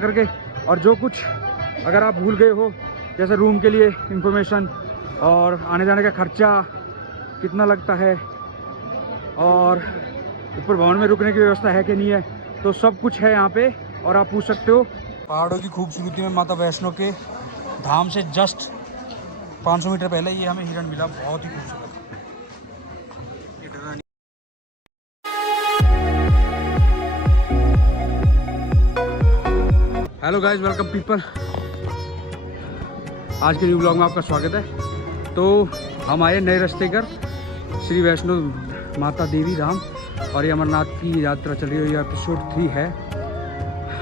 करके। और जो कुछ अगर आप भूल गए हो, जैसे रूम के लिए इंफॉर्मेशन और आने जाने का खर्चा कितना लगता है और ऊपर भवन में रुकने की व्यवस्था है कि नहीं है, तो सब कुछ है यहाँ पे और आप पूछ सकते हो। पहाड़ों की खूबसूरती में माता वैष्णो के धाम से जस्ट 500 मीटर पहले ये हमें हिरण मिला, बहुत ही खूबसूरत। Hello guys, welcome people. आज के न्यू ब्लॉग में आपका स्वागत है। तो हम आए नए रास्ते कर श्री वैष्णो माता देवी धाम और ये अमरनाथ की यात्रा चल रही है। ये एपिसोड 3 है।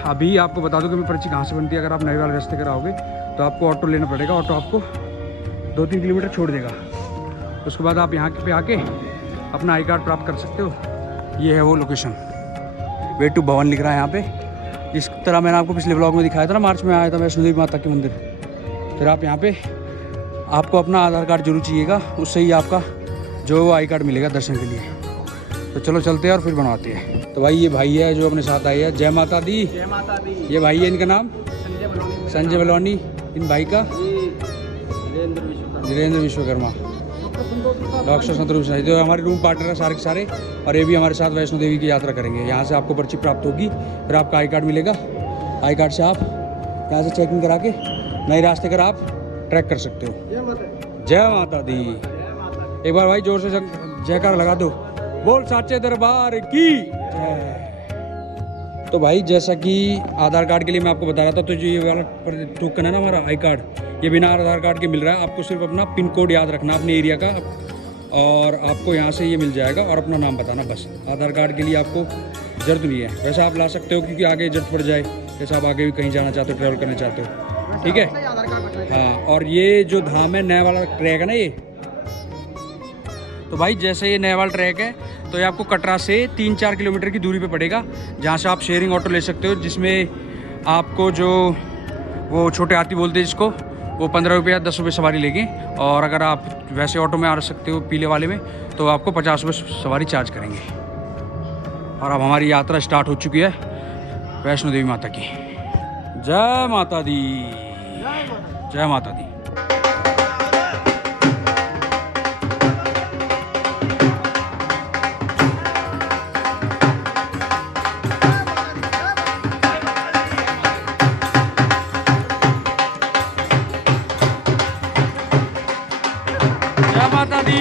अभी आपको बता दूं कि मैं पर्ची कहाँ से बनती है। अगर आप नए वाले रास्ते कर आओगे तो आपको ऑटो लेना पड़ेगा। ऑटो आपको 2-3 किलोमीटर छोड़ देगा। उसके बाद आप यहाँ पे आके अपना आई कार्ड प्राप्त कर सकते हो। ये है वो लोकेशन, वे टू भवन लिख रहा है यहाँ पे। जिस तरह मैंने आपको पिछले ब्लॉग में दिखाया था ना, मार्च में आया था वैष्णो देवी माता के मंदिर। फिर आप यहाँ पे आपको अपना आधार कार्ड जरूर चाहिएगा, उससे ही आपका जो आई कार्ड मिलेगा दर्शन के लिए। तो चलो चलते हैं और फिर बनवाते हैं। तो भाई ये भाई है जो अपने साथ आए हैं। जय माता दी। जय माता दी। ये भाई है, इनका नाम संजय बलवानी। इन भाई का धीरेन्द्र विश्वकर्मा। डॉक्टर संतोष साई जो हमारे रूम पार्टनर है सारे के सारे। और ये भी हमारे साथ वैष्णो देवी की यात्रा करेंगे। यहाँ से आपको पर्ची प्राप्त होगी, फिर आपका आई कार्ड मिलेगा। आई कार्ड से आप यहाँ से चेकिंग करा के नए रास्ते कर आप ट्रैक कर सकते हो। जय माता दी। एक बार भाई जोर से जयकार लगा दो, बोल साचे दरबार की जय। तो भाई जैसा कि आधार कार्ड के लिए मैं आपको बता रहा था, तो जो ये वाला टोकन है ना हमारा आई कार्ड, ये बिना आधार कार्ड के मिल रहा है। आपको सिर्फ अपना पिन कोड याद रखना अपने एरिया का और आपको यहाँ से ये मिल जाएगा और अपना नाम बताना बस। आधार कार्ड के लिए आपको जरूरत नहीं है। वैसे आप ला सकते हो क्योंकि आगे जरूरत पड़ जाए, जैसे आप आगे भी कहीं जाना चाहते हो, ट्रैवल करना चाहते हो, ठीक है। हाँ, और ये जो धाम है नया वाला ट्रैक है ना ये, तो भाई जैसे ये नया वाला ट्रैक है तो ये आपको कटरा से 3-4 किलोमीटर की दूरी पे पड़ेगा, जहाँ से आप शेयरिंग ऑटो ले सकते हो, जिसमें आपको जो वो छोटे हाथी बोलते हैं जिसको, वो 15 रुपये या 10 रुपये सवारी लेंगे। और अगर आप वैसे ऑटो में आ सकते हो पीले वाले में, तो आपको 50 रुपये सवारी चार्ज करेंगे। और अब हमारी यात्रा स्टार्ट हो चुकी है वैष्णो देवी माता की। जय माता दी। जय माता दी। जय माता दी।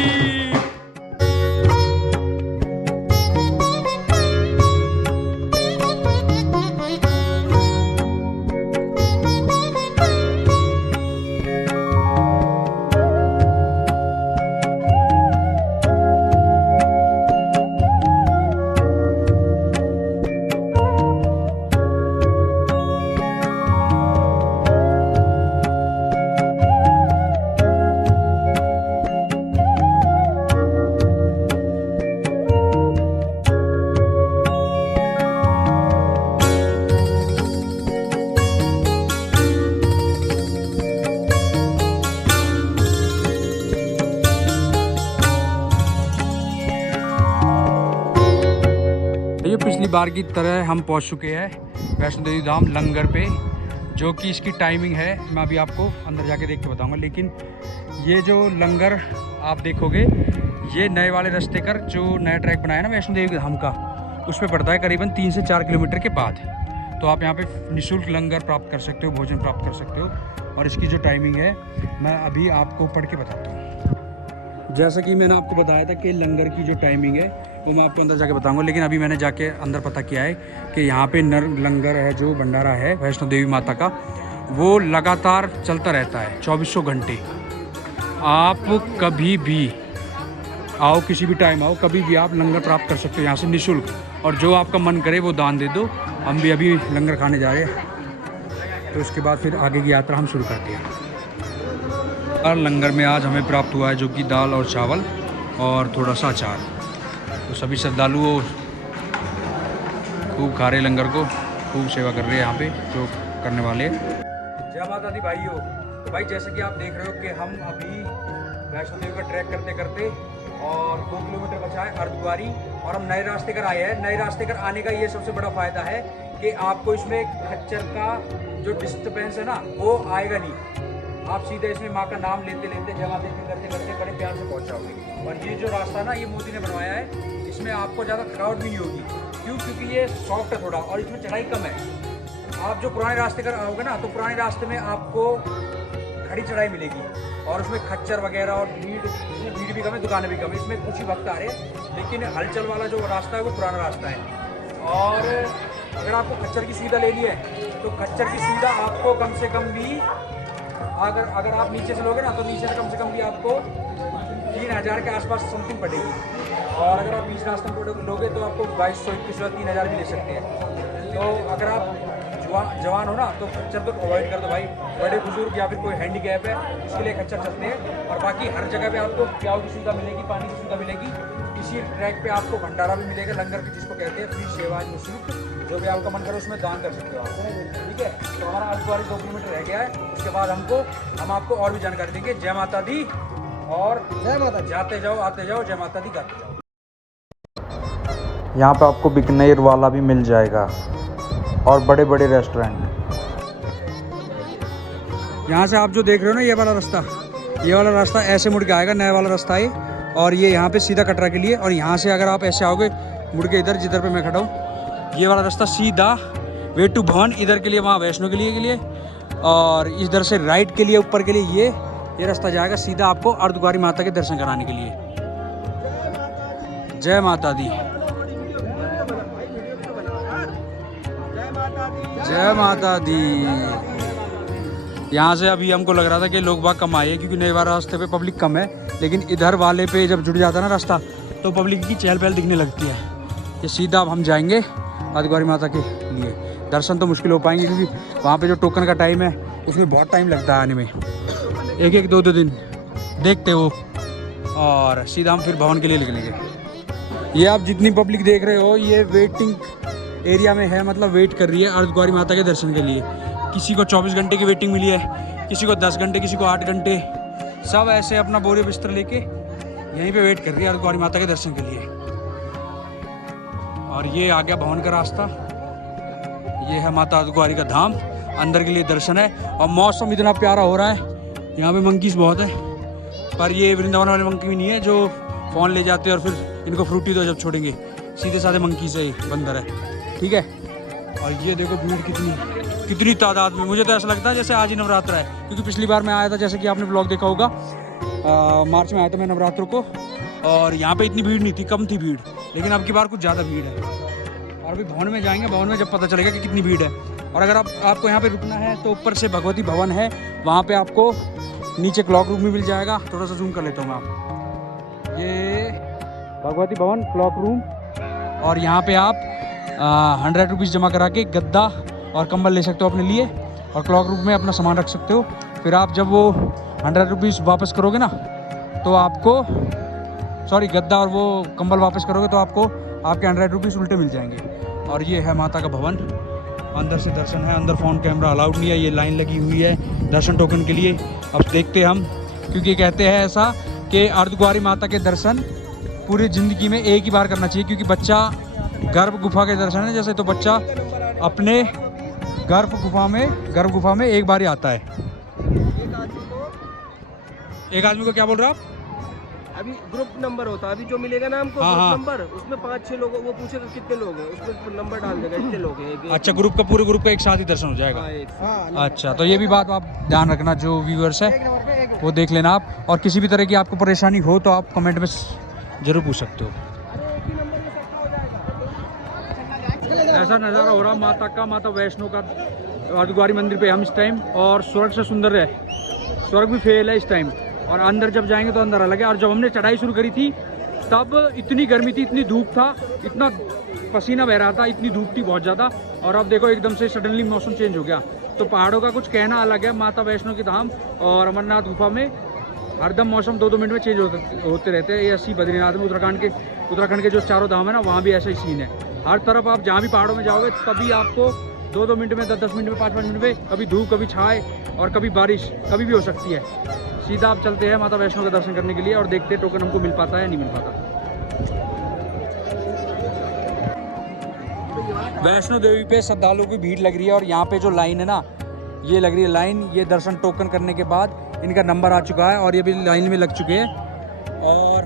ये पिछली बार की तरह हम पहुंच चुके हैं वैष्णो देवी धाम लंगर पे, जो कि इसकी टाइमिंग है मैं अभी आपको अंदर जाके देख के बताऊंगा। लेकिन ये जो लंगर आप देखोगे, ये नए वाले रास्ते कर जो नया ट्रैक बनाया ना वैष्णो देवी धाम का, उस पर पड़ता है करीबन 3 से 4 किलोमीटर के बाद। तो आप यहाँ पे निःशुल्क लंगर प्राप्त कर सकते हो, भोजन प्राप्त कर सकते हो। और इसकी जो टाइमिंग है मैं अभी आपको पढ़ के बताता हूँ। जैसा कि मैंने आपको बताया था कि लंगर की जो टाइमिंग है वो मैं आपको अंदर जाके बताऊंगा। लेकिन अभी मैंने जाके अंदर पता किया है कि यहाँ पे नर लंगर है, जो भंडारा है वैष्णो देवी माता का, वो लगातार चलता रहता है 2400 घंटे। आप कभी भी आओ, किसी भी टाइम आओ, कभी भी आप लंगर प्राप्त कर सकते हो यहाँ से निःशुल्क। और जो आपका मन करे वो दान दे दो। हम भी अभी लंगर खाने जा रहे हैं, तो उसके बाद फिर आगे की यात्रा हम शुरू करते हैं। और लंगर में आज हमें प्राप्त हुआ है जो कि दाल और चावल और थोड़ा सा अचार। तो सभी श्रद्धालुओं खूब खा रहे लंगर को, खूब सेवा कर रहे हैं यहाँ पे जो करने वाले हैं। जय माता दी भाइयों। तो भाई जैसे कि आप देख रहे हो कि हम अभी वैष्णो देवी का ट्रैक करते करते और 2 किलोमीटर बचा है अर्धद्वारी, और हम नए रास्ते कर आए हैं। नए रास्ते कर आने का ये सबसे बड़ा फ़ायदा है कि आपको इसमें खच्चर का जो डिस्टर्बेंस है ना वो आएगा नहीं। आप सीधे इसमें माँ का नाम लेते लेते जमा देते करते करते बड़े प्यार से पहुँचाओगे। और ये जो रास्ता ना ये मोदी ने बनवाया है, इसमें आपको ज़्यादा थकावट भी नहीं होगी। क्यों? क्योंकि ये सॉफ्ट है थोड़ा और इसमें चढ़ाई कम है। आप जो पुराने रास्ते कर आओगे ना तो पुराने रास्ते में आपको खड़ी चढ़ाई मिलेगी और उसमें खच्चर वगैरह और भीड़ भी कम है, दुकानें भी कम है। इसमें कुछ ही वक्त आ रहे हैं, लेकिन हलचल वाला जो रास्ता है वो पुराना रास्ता है। और अगर आपको खच्चर की सुविधा लेनी है तो खच्चर की सुविधा आपको कम से कम भी अगर आप नीचे से लोगे ना तो नीचे से कम भी आपको 3000 के आसपास समथिंग पड़ेगी। और अगर आप बीच रास्ते में लोगे तो आपको 2200 3000 भी ले सकते हैं। तो अगर आप जवान हो ना तो खच्चर तो अवॉइड कर दो भाई। बड़े बुजुर्ग या फिर कोई हैंडीकैप है उसके लिए खच्चर चलते हैं। और बाकी हर जगह पे आपको प्याऊ की सुविधा मिलेगी, पानी की सुविधा मिलेगी। इसी ट्रैक पे आपको भंडारा भी मिलेगा, लंगर की जिसको कहते हैं, फ्री सेवा निःशुल्क, जो भी आपका मन करे उसमें दान कर सकते हो आप। ठीक है, तो हमारा हरिद्वार 2 किलोमीटर रह गया है। उसके बाद हम आपको और भी जानकारी देंगे। जय माता दी और जय माता। जाते जाओ आते जाओ, जय माता दी गाते जाओ। यहाँ पे आपको बिकनेर वाला भी मिल जाएगा और बड़े बड़े रेस्टोरेंट। यहाँ से आप जो देख रहे हो ना ये वाला रास्ता ऐसे मुड़ के आएगा, नया वाला रास्ता है। और ये यहाँ पे सीधा कटरा के लिए। और यहाँ से अगर आप ऐसे आओगे मुड़ के इधर जिधर पे मैं खड़ा हूँ, ये वाला रास्ता सीधा वे टू भवन इधर के लिए, वहाँ वैष्णो के लिए। और इधर से राइट के लिए ऊपर के लिए ये रास्ता जाएगा सीधा आपको अर्धकुंवारी माता के दर्शन कराने के लिए। जय माता दी, जय माता दी। यहाँ से अभी हमको लग रहा था कि लोग बाग कम आए हैं क्योंकि नए वाले रास्ते पे पब्लिक कम है, लेकिन इधर वाले पे जब जुड़ जाता है ना रास्ता तो पब्लिक की चहल पहल दिखने लगती है। ये सीधा अब हम जाएंगे अर्धकुंवारी माता के लिए। दर्शन तो मुश्किल हो पाएंगे क्योंकि वहाँ पे जो टोकन का टाइम है उसमें बहुत टाइम लगता है आने में, 1-2 दिन देखते हो। और सीधा हम फिर भवन के लिए निकलेंगे। ये आप जितनी पब्लिक देख रहे हो ये वेटिंग एरिया में है, मतलब वेट कर रही है अर्धकुंवारी माता के दर्शन के लिए। किसी को 24 घंटे की वेटिंग मिली है, किसी को 10 घंटे, किसी को 8 घंटे। सब ऐसे अपना बोरे बिस्तर लेके यहीं पे वेट कर रही है अर्धकुंवारी माता के दर्शन के लिए। और ये आ गया भवन का रास्ता, ये है माता अर्धकुंवारी का धाम, अंदर के लिए दर्शन है। और मौसम इतना प्यारा हो रहा है, यहाँ पे मंकीज बहुत है, पर ये वृंदावन वाले मंकी नहीं है जो फ़ोन ले जाते हैं और फिर इनको फ्रूटी दो जब छोड़ेंगे। सीधे साधे मंकी से बंदर है, ठीक है। और ये देखो भीड़ कितनी तादाद में। मुझे तो ऐसा लगता है जैसे आज ही नवरात्र है, क्योंकि पिछली बार मैं आया था, जैसे कि आपने ब्लॉग देखा होगा, मार्च में आया था मैं नवरात्र को, और यहाँ पे इतनी भीड़ नहीं थी, कम थी भीड़। लेकिन अब की बार कुछ ज़्यादा भीड़ है। और अभी भवन में जाएंगे, भवन में जब पता चलेगा कि कितनी भीड़ है। और अगर आपको यहाँ पे रुकना है तो ऊपर से भगवती भवन है, वहाँ पे आपको नीचे क्लॉक रूम भी मिल जाएगा। थोड़ा सा जूम कर लेता हूँ मैं आप, ये भगवती भवन क्लॉक रूम। और यहाँ पे आप 100 रुपीज़ जमा करा के गद्दा और कंबल ले सकते हो अपने लिए, और क्लॉक रूम में अपना सामान रख सकते हो। फिर आप जब वो 100 रुपीज़ वापस करोगे ना तो आपको, सॉरी, गद्दा और वो कंबल वापस करोगे तो आपको आपके 100 रुपीज़ उल्टे मिल जाएंगे। और ये है माता का भवन, अंदर से दर्शन है। अंदर फ़ोन कैमरा अलाउड नहीं है, ये लाइन लगी हुई है दर्शन टोकन के लिए। अब देखते हम, क्योंकि कहते हैं ऐसा कि अर्धकुंवारी माता के दर्शन पूरी ज़िंदगी में एक ही बार करना चाहिए, क्योंकि बच्चा गर्भ गुफा के दर्शन है जैसे, तो बच्चा अपने गर्भ गुफा में एक बार ही आता है। एक आदमी को क्या बोल रहे हो आप? अभी ग्रुप नंबर होता है, अभी जो मिलेगा ना हमको ग्रुप नंबर, उसमें 5-6 लोग, वो पूछेगा कितने लोग हैं, उसमें नंबर डाल देगा इतने लोग हैं। अच्छा, ग्रुप का पूरे ग्रुप का एक साथ ही दर्शन हो जाएगा। अच्छा, तो ये भी बात आप ध्यान रखना, जो व्यूअर्स है वो देख लेना आप। और किसी भी तरह की आपको परेशानी हो तो आप कमेंट में जरूर पूछ सकते हो। ऐसा नज़ारा हो रहा माता का, माता वैष्णो का अर्धकुंवारी मंदिर पे हम इस टाइम। और स्वर्ग से सुंदर है, स्वर्ग भी फेल है इस टाइम। और अंदर जब जाएंगे तो अंदर अलग है। और जब हमने चढ़ाई शुरू करी थी तब इतनी गर्मी थी, इतनी धूप था, इतना पसीना बह रहा था, इतनी धूप थी बहुत ज़्यादा। और अब देखो एकदम से सडनली मौसम चेंज हो गया। तो पहाड़ों का कुछ कहना अलग है। माता वैष्णो की धाम और अमरनाथ गुफा में हरदम मौसम 2-2 मिनट में चेंज होते रहते हैं। ये ऐसी बद्रीनाथ में, उत्तराखंड के जो चारों धाम है ना, वहाँ भी ऐसा ही सीन है। हर तरफ आप जहाँ भी पहाड़ों में जाओगे तभी आपको 2-2 मिनट में, 10-10 मिनट में, 5-5 मिनट में कभी धूप, कभी छाए और कभी बारिश, कभी भी हो सकती है। सीधा आप चलते हैं माता वैष्णो का दर्शन करने के लिए और देखते हैं टोकन हमको मिल पाता है या नहीं मिल पाता। वैष्णो देवी पे श्रद्धालुओं की भीड़ लग रही है और यहाँ पे जो लाइन है ना, ये लग रही है लाइन, ये दर्शन टोकन करने के बाद इनका नंबर आ चुका है और ये भी लाइन में लग चुके हैं और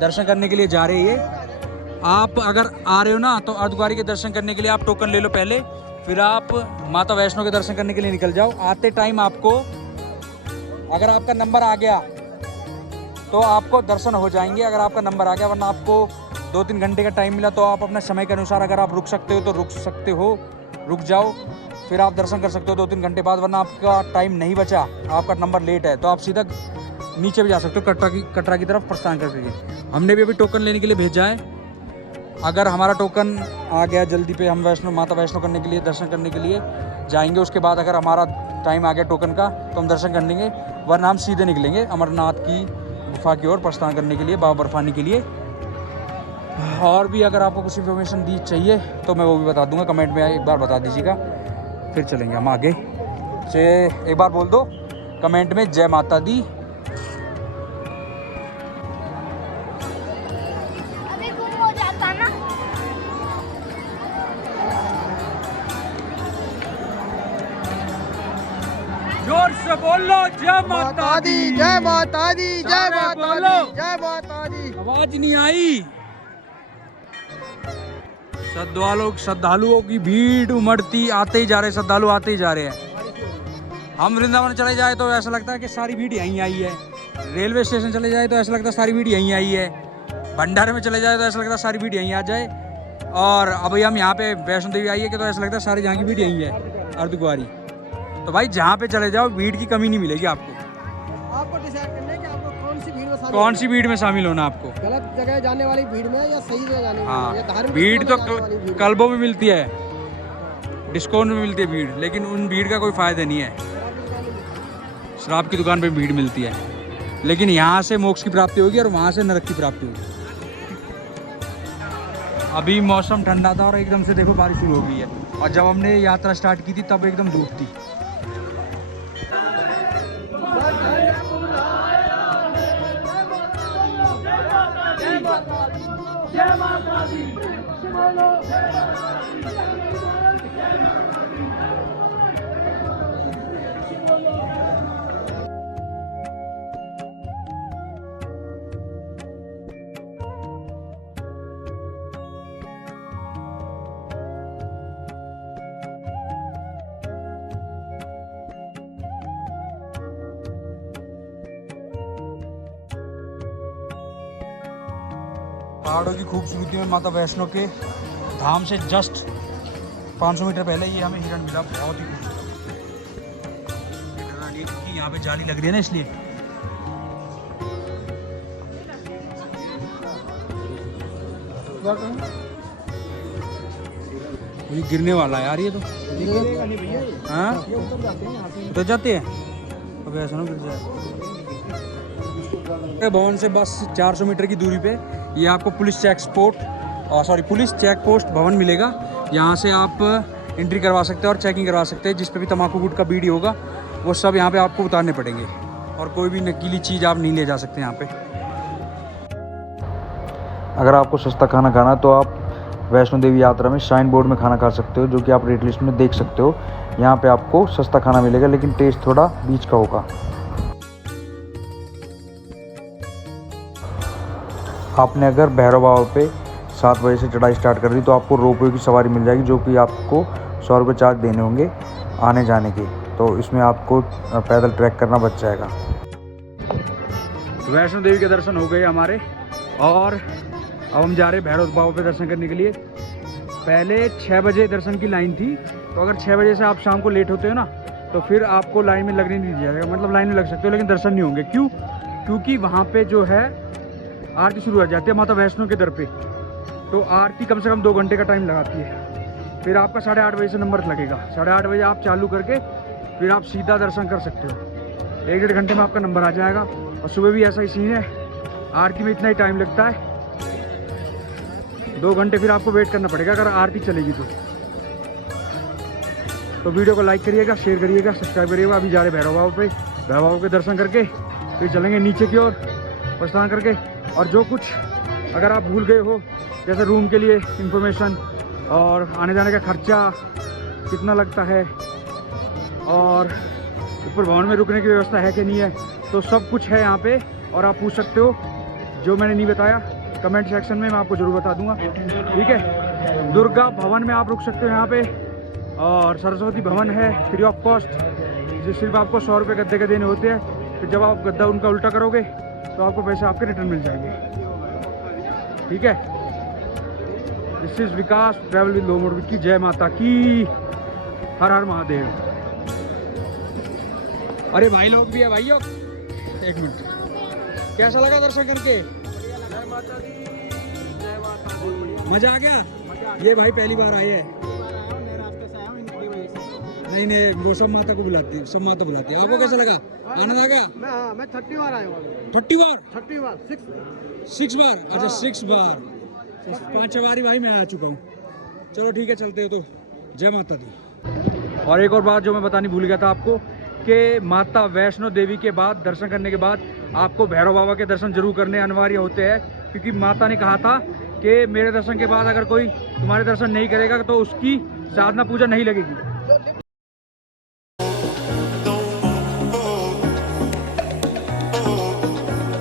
दर्शन करने के लिए जा रहे हैं ये। आप अगर आ रहे हो ना तो अर्धकुंवारी के दर्शन करने के लिए आप टोकन ले लो पहले, फिर आप माता वैष्णो के दर्शन करने के लिए निकल जाओ। आते टाइम आपको अगर आपका नंबर आ गया तो आपको दर्शन हो जाएंगे, अगर आपका नंबर आ गया, वरना आपको 2-3 घंटे का टाइम मिला तो आप अपने समय के अनुसार अगर आप रुक सकते हो तो रुक सकते हो, रुक जाओ, फिर आप दर्शन कर सकते हो 2-3 घंटे बाद। वरना आपका टाइम नहीं बचा, आपका नंबर लेट है, तो आप सीधा नीचे भी जा सकते हो, कटरा की तरफ प्रस्थान कर सकते। हमने भी अभी टोकन लेने के लिए भेजा है। अगर हमारा टोकन आ गया जल्दी पे, हम माता वैष्णो करने के लिए, दर्शन करने के लिए जाएंगे। उसके बाद अगर हमारा टाइम आ गया टोकन का तो हम दर्शन कर लेंगे, वरना हम सीधे निकलेंगे अमरनाथ की गुफा की ओर प्रस्थान करने के लिए, बाबा बर्फानी के लिए। और भी अगर आपको कुछ इन्फॉर्मेशन दी चाहिए तो मैं वो भी बता दूंगा, कमेंट में एक बार बता दीजिएगा, फिर चलेंगे हम आगे। एक बार बोल दो कमेंट में जय माता दी। अभी गुम हो जाता ना। जोर से बोलो जय माता दी, जय माता दी, जय माता बोलो। दी, जय माता दी। आवाज नहीं आई। श्रद्धालुओं की भीड़ उमड़ती, आते ही जा रहे श्रद्धालु, आते ही जा रहे हैं। हम वृंदावन चले जाए तो ऐसा लगता है कि सारी भीड़ यहीं आई है, रेलवे स्टेशन चले जाए तो ऐसा लगता है सारी भीड़ यहीं आई है, भंडारे में चले जाए तो ऐसा लगता है सारी भीड़ यहीं आ जाए, और अभी हम यहाँ पे वैष्णो देवी आई है कि तो ऐसा लगता है सारी जहाँ की भीड़ यहीं है अर्धकुंवारी। तो भाई जहाँ पे चले जाओ भीड़ की कमी नहीं मिलेगी आपको। आपको डिसाइड करना है कि आपको कौन सी भीड़ में शामिल कौन सी भीड़ में शामिल होना आपको। गलत जगह जाने वाली भीड़ में या सही जगह जाने वाली, या हाँ, धार्मिक भीड़ तो स्थलों में जाने वाली भीड़। क्लबों में मिलती है, डिस्काउंट में मिलती है भीड़, लेकिन उन भीड़ का कोई फ़ायदा नहीं है। शराब की दुकान पे भीड़ मिलती है, लेकिन यहाँ से मोक्ष की प्राप्ति होगी और वहाँ से नरक की प्राप्ति होगी। अभी मौसम ठंडा था और एकदम से देखो बारिश शुरू हो गई है, और जब हमने यात्रा स्टार्ट की थी तब एकदम धूप थी। पहाड़ों की खूबसूरती में माता वैष्णो के धाम से जस्ट 500 मीटर पहले ये हमें हिरण मिला, बहुत ही खूबसूरत। क्योंकि यहाँ पे जाली लग रही है ना, इसलिए। ये गिरने वाला है यार, ये तो। हाँ उतर जाते हैं, अब ऐसा ना गिर जाए। भवन से बस 400 मीटर की दूरी पे ये आपको पुलिस चेक पोस्ट भवन मिलेगा। यहाँ से आप एंट्री करवा सकते हैं और चेकिंग करवा सकते हैं। जिस पे भी तम्बाकू गुट का बीड़ी होगा वो सब यहाँ पे आपको उतारने पड़ेंगे, और कोई भी नकीली चीज़ आप नहीं ले जा सकते यहाँ पे। अगर आपको सस्ता खाना खाना है तो आप वैष्णो देवी यात्रा में श्राइन बोर्ड में खाना खा सकते हो, जो कि आप रेट लिस्ट में देख सकते हो। यहाँ पे आपको सस्ता खाना मिलेगा, लेकिन टेस्ट थोड़ा बीच का होगा। आपने अगर भैरव बाबा पे 7 बजे से चढ़ाई स्टार्ट कर दी तो आपको रोपवे की सवारी मिल जाएगी, जो कि आपको 100 रुपये चार्ज देने होंगे आने जाने के। तो इसमें आपको पैदल ट्रैक करना बच जाएगा। वैष्णो देवी के दर्शन हो गए हमारे, और अब हम जा रहे हैं भैरव बाबा पे दर्शन करने के लिए। पहले 6 बजे दर्शन की लाइन थी, तो अगर 6 बजे से आप शाम को लेट होते हो ना तो फिर आपको लाइन में लगने नहीं दिया जाएगा। मतलब लाइन में लग सकते हो लेकिन दर्शन नहीं होंगे। क्यों? क्योंकि वहाँ पे जो है आरती शुरू हो जाती है माता वैष्णो के दर पे, तो आरती कम से कम 2 घंटे का टाइम लगाती है। फिर आपका 8:30 बजे से नंबर लगेगा। 8:30 बजे आप चालू करके फिर आप सीधा दर्शन कर सकते हो। 1-1.5 घंटे में आपका नंबर आ जाएगा। और सुबह भी ऐसा ही सीन है, आरती में इतना ही टाइम लगता है, 2 घंटे फिर आपको वेट करना पड़ेगा अगर आरती चलेगी तो वीडियो को लाइक करिएगा, शेयर करिएगा, सब्सक्राइब करिएगा। अभी जा रहे भैरव बाबा पे, भैरव बाबा के दर्शन करके फिर चलेंगे नीचे की ओर प्रस्थान करके। और जो कुछ अगर आप भूल गए हो, जैसे रूम के लिए इंफॉर्मेशन और आने जाने का खर्चा कितना लगता है और ऊपर भवन में रुकने की व्यवस्था है कि नहीं है, तो सब कुछ है यहाँ पे। और आप पूछ सकते हो, जो मैंने नहीं बताया कमेंट सेक्शन में मैं आपको ज़रूर बता दूंगा, ठीक है। दुर्गा भवन में आप रुक सकते हो यहाँ पे, और सरस्वती भवन है फ्री ऑफ कॉस्ट, जो सिर्फ आपको 100 रुपये गद्दे के देने होते हैं। तो जब आप गद्दा उनका उल्टा करोगे तो आपको पैसे आपके रिटर्न मिल जाएंगे, ठीक है। This is Vikas travel with लोमोड की जय माता की, हर हर महादेव। अरे भाई लोग भी है, भाई लोग एक मिनट, कैसा लगा दर्शन करके? जय माता दी, जय माता दी। मजा आ गया? ये भाई पहली बार आए हैं। नहीं नहीं, वो सब माता को बुलाती है, सब माता बुलाती है। आपको कैसा लगा? आनंद आ गया? मैं 30 बार आया हूँ। 30 बार? 30 बार, 6 बार? अच्छा 6 बार। 5 बार भाई मैं आ चुका हूँ। चलो ठीक है, चलते हो तो। जय माता दी। और एक और बात जो मैं बतानी भूल गया था आपको, कि माता वैष्णो देवी के बाद दर्शन करने के बाद आपको भैरव बाबा के दर्शन जरूर करने अनिवार्य होते हैं, क्योंकि माता ने कहा था कि मेरे दर्शन के बाद अगर कोई तुम्हारे दर्शन नहीं करेगा तो उसकी साधना पूजा नहीं लगेगी।